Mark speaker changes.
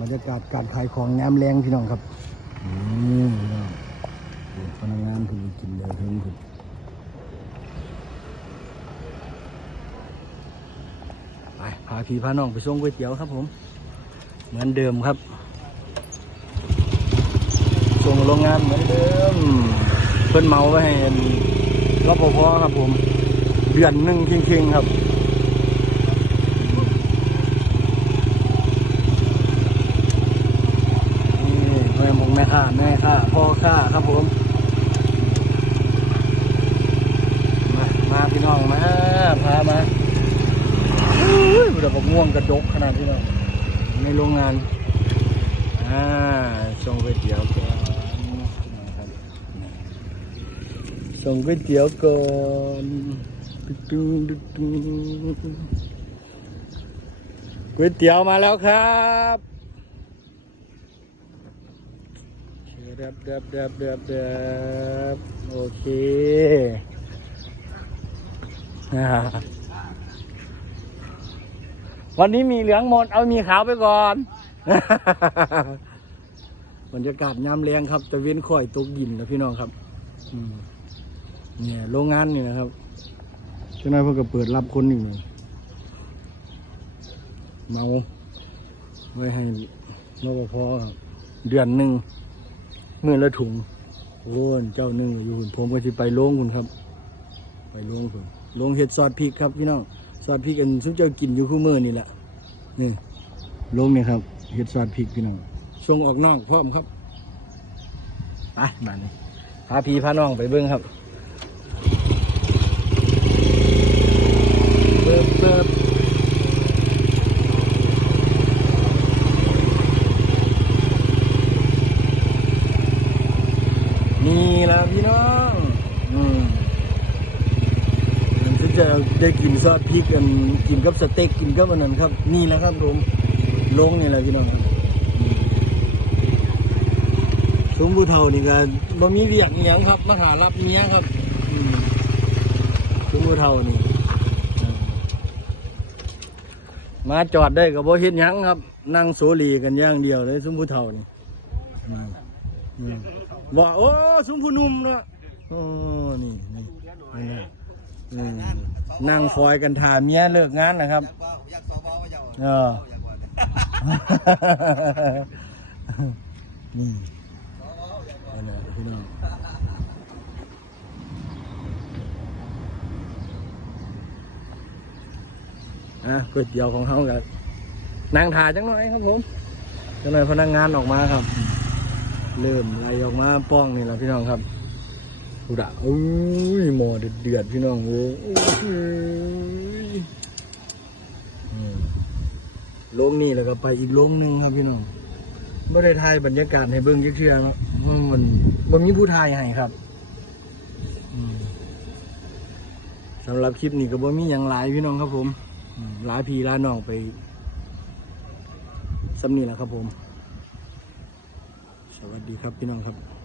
Speaker 1: บรรยากาศการขายของแหนมแรงพี่น้องครับนี่พี่น้องพนักงานคือกินเลยเพิ่มขึ้นไปพาพี่พาน้องไปส่งก๋วยเตี๋ยวครับผม เหมือนเดิมครับ ส่งโรงงานเหมือนเดิม เพิ่นเมาไว้ให้รปภครับผม เดือนหนึ่งเคิงๆครับ นี่แม่มงแม่ค่าแม่ค่าพ่อค่าครับผม มามาพี่น้องมาามาอุ้ยมันจะง่วงกระดกขนาดพี่น้องในโรงงาน อ่าส่งก๋วยเตี๋ยวก่อนส่งก๋วยเตี๋ยวก่อนตึ้งตึ้งตึ้งก๋วยเตี๋ยวมาแล้วครับเดับดับดับดับดับโอเค วันนี้มีเหลืองหมด เอามีขาวไปก่อน บรรยากาศยามแรงครับตะเวนค่อยตกดินนะพี่น้องครับเนี่ยโรงงานนี่นะครับเจ้านายเพิ่งก็เปิดรับคนอีกหน่อยเมาไว้ให้รปภครับเดือนหนึ่งเมื่อละถุงโอ้เจ้าหนึ่งอยู่หุ่นผมก็จะไปโรงคุณครับ ไปลงผม ลงเห็ดซอสพริกครับพี่น้องซอสพริกอันซุปเจ้ากินอยู่คู่มือนี่แหละนี่ลงเนี่ยครับเห็ดซอสพริกพี่น้องส่งออกนอกพร้อมครับไปมานี่พาพี่พาน้องไปเบิ้งครับเปิบเปิบนี่แหละพี่น้องอืม มันก็ จะได้กินซอสพริกกันกินกับสเต็กกินกับอันนั้นครับ นี่แหละครับผมลงนี่แหละพี่น้องครับสมบูเท่านี่ก็บ่มีเวียกอหยังครับมาหารับเมียครับสมบูเท่านี่มาจอดได้กับบ่เฮ็ดหยังครับ นั่งโซลีกันอย่างเดียวเลยสมบูเท่านี่มาว่าโอ้สมผู้นุ่มเนาะโอ้นี่นี่นี่ อืมนั่งคอยกันถามเมียเลิกงานนะครับ
Speaker 2: อยากสอบว่าจะ
Speaker 1: เออ
Speaker 2: อยากว่า
Speaker 1: อืมเอาล่ะพี่น้องอะก๋วยเตี๋ยวของเขากันนั่งถ่ายจังหน่อยครับผมจังหน่อยพนักงานออกมาครับ เริ่มไล่ออกมาป้องนี่แหละพี่น้องครับ ดูดะอุ้ยหมอเดือดเดือดๆพี่น้องโอ้ยอืมโลงนี่แล้วก็ไปอีกโลงหนึ่งครับพี่น้องไม่ได้ถ่ายบรรยากาศให้เบิ้งเชื่อๆครับเพราะมันบ่มีผู้ถ่ายให้ครับสำหรับคลิปนี้ก็บ่มีอย่างหลายพี่น้องครับผมอืมลาพี่ลาน้องไปสำนีแหละครับผม สวัสดีครับพี่น้องครับ